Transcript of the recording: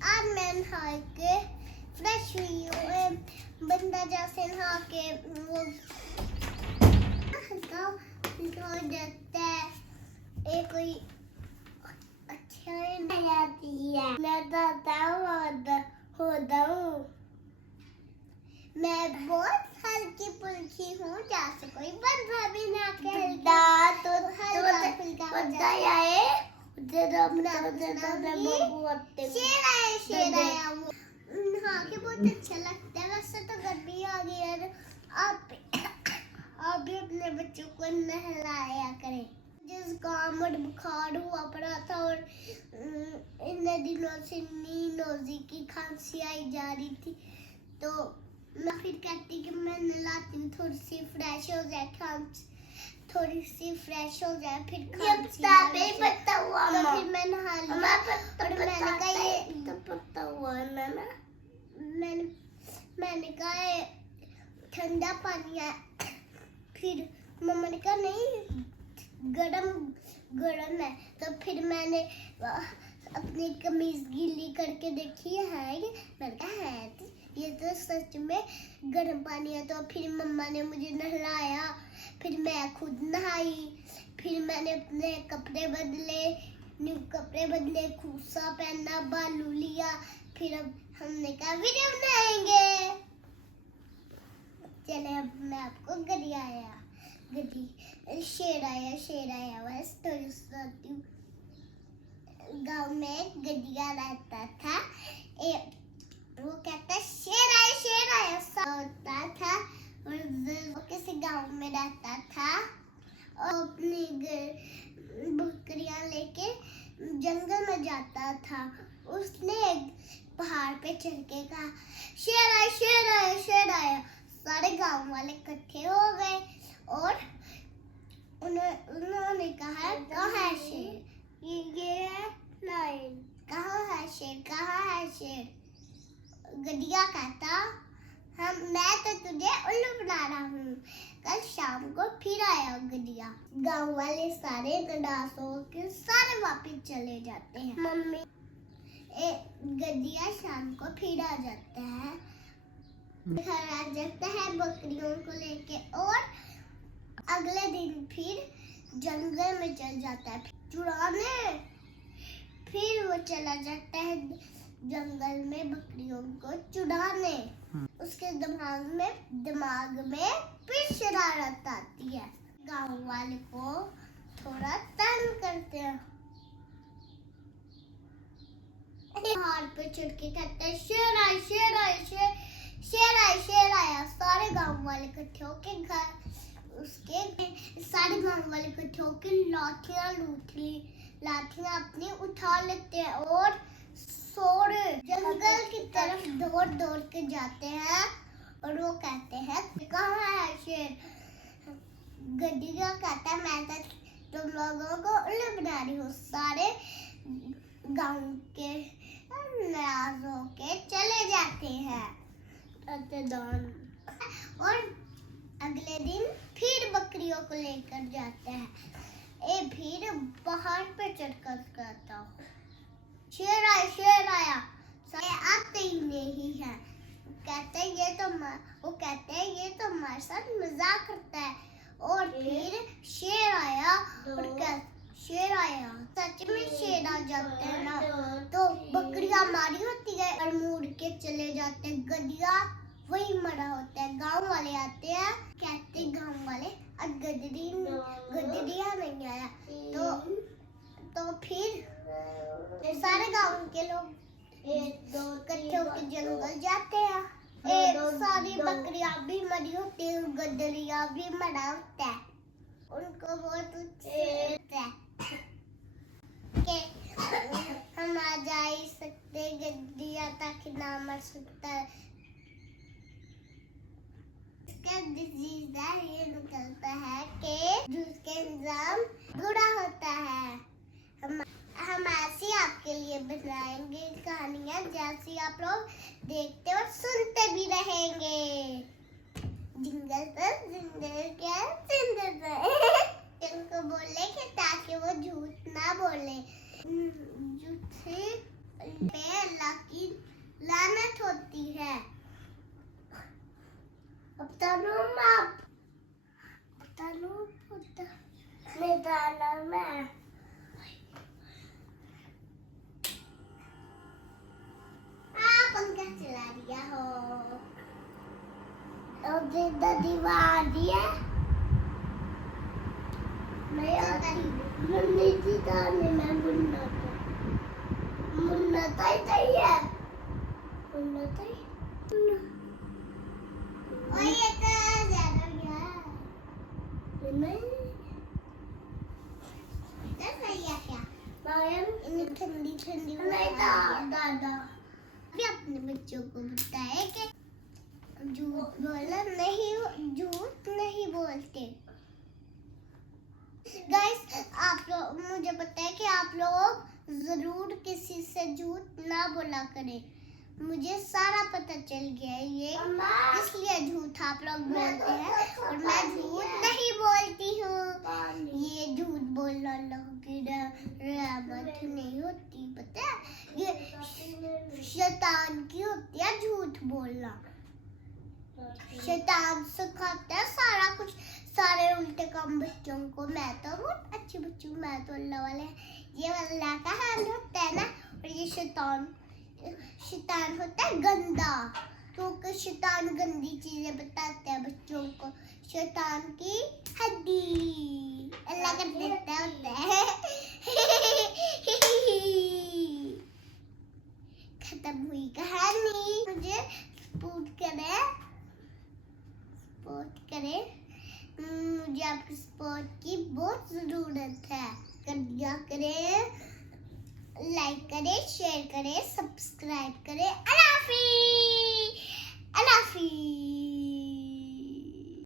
आज मैं नहा के फ्रेश हुई हूँ। बंदा जैसे नहा के वो देता है एक कोई अच्छा नहीं आती है। मैं होता हूँ। मैं बहुत हल्की फुल्की हूँ, जैसे कोई बंदा भी ना खेलता तो हल्का फुल्का हो जाता है। शेर आया हाँ के बहुत अच्छा लगता है। वैसे तो गर्मी आ गई है, आप भी अपने बच्चों को नहलाया करें। जिस गाँव में बुखार हुआ पड़ा था और इन दिनों से नोजी की खांसी आई जा रही थी, तो मैं फिर कहती कि मैं नहलाती हूँ, थोड़ी सी फ्रेश हो जाए खांसी, थोड़ी सी फ्रेश हो जाए फिर खांसी पता हुआ तो फिर मैं नहा ली। और मैंने कहा ये तो पता हुआ मैंने कहा ये ठंडा पानी है। फिर मम्मा ने कहा नहीं गरम है। तो फिर मैंने अपनी कमीज गीली करके देखी है, मैंने कहा है ये तो सच में गर्म पानी है। तो फिर मम्मा ने मुझे नहलाया, फिर मैं खुद नहाई, फिर मैंने अपने कपड़े बदले, न्यू कपड़े बदले, खूसा पहना, बालू लिया। फिर अब हमने कहा वीडियो बनाएंगे। चले अब मैं आपको शेर आया वह स्टोरी सुनाती हूँ। गाँव में गधिया रहता था। वो कहता शेर आया होता था। और वो किसी गांव में रहता था और अपनी बकरियां लेके जंगल में जाता था। उसने एक पहाड़ पे चढ़ के कहा शेर आया। सारे गांव वाले इकट्ठे हो गए और उन्होंने कहा कहाँ है शेर? ये है लाइन। कहाँ है शेर? गधिया कहता मैं तो तुझे उल्लू बना रहा हूँ। कल शाम को फिर आया गधिया। गांव वाले सारे निराश होकर सारे वापस चले जाते हैं। मम्मी गधिया शाम को फिर आ जाता है, घर आ जाता है बकरियों को लेके और अगले दिन फिर जंगल में चल जाता है चुराने। फिर वो चला जाता है जंगल में बकरियों को चुराने। उसके दिमाग में फिर शरारत आती है। गांव वाले को थोड़ा तंग करते हैं। पहाड़ पे चढ़ के कहते हैं शेर आया। सारे गांव वाले इकट्ठे होके सारे गांव वाले इकट्ठे होके लाठियां अपनी उठा लेते हैं और जंगल की तरफ दौड़ के जाते हैं। और वो कहते हैं कहाँ है शेर? गधिया कहता है मैं तो तुम लोगों को उल्लू बना रही हूँ। सारे गांव के नाराज होके चले जाते हैं। और अगले दिन फिर बकरियों को लेकर जाते हैं। फिर पहाड़ पे चढ़कर कहता हूँ शेर आया। आते ही नहीं है। वो कहते हैं ये तो हमारे साथ मजाक करता है। और फिर शेर आया सच में शेर आ जाते हैं ना, तो बकरियां मारी होती है और मुड़ के चले जाते हैं। गधिया वही मरा होता है। गांव वाले आते हैं, कहते गांव वाले अब गधिया नहीं आया। तो फिर सारे गांव के लोग इकट्ठे होकर जंगल जाते हैं। सारी बकरियां भी मरी होती है, गधरिया भी मरा होता है। उनको बहुत होता है कि हम आ जा ही सकते गधरिया ताकि ना मर सकता है। इसका डिजीज ये निकलता है कि जूस के इंजाम बुरा होता है। हम ऐसी आपके लिए बनाएंगे कहानियाँ जैसी आप लोग देखते और सुनते भी रहेंगे। जिंगल इनको बोले कि ताकि वो झूठ ना बोले। झूठ पे अल्लाह की और दादी आ रही है। मैं आती मुन्नी जी दाने में मुन्ना ताई है मुन्ना ताई और ये तो ज्यादा गया नहीं सही है क्या इन्हें ठंडी ठंडी दादा भी अपने बच्चों को बताए कि झूठ नहीं बोलते। गाइस आप लोग मुझे पता है कि आप लोग जरूर किसी से झूठ ना बोला करें। मुझे सारा पता चल गया है ये इसलिए झूठ आप लोग बोलते हैं और मैं झूठ नहीं बोलती हूँ। ये झूठ बोलना अल्लाह की रहमत नहीं होती, पता है ये शैतान की होती है झूठ बोलना। शैतान सिखाता है सारा कुछ, सारे उल्टे काम बच्चों को। मैं तो बहुत अच्छी बच्ची हूँ, मैं तो अल्लाह वाले ये अल्लाह का हैंड होता है ना, और ये शैतान होता है गंदा। तो शैतान गंदी चीजें बताते हैं बच्चों को। शैतान की हड्डी अल्लाह कर देता होता है। खत्म हुई कहानी। मुझे सपोर्ट करें मुझे आपकी सपोर्ट की बहुत जरूरत है। कर दिया करें, लाइक करें, शेयर करें, सब्सक्राइब करें।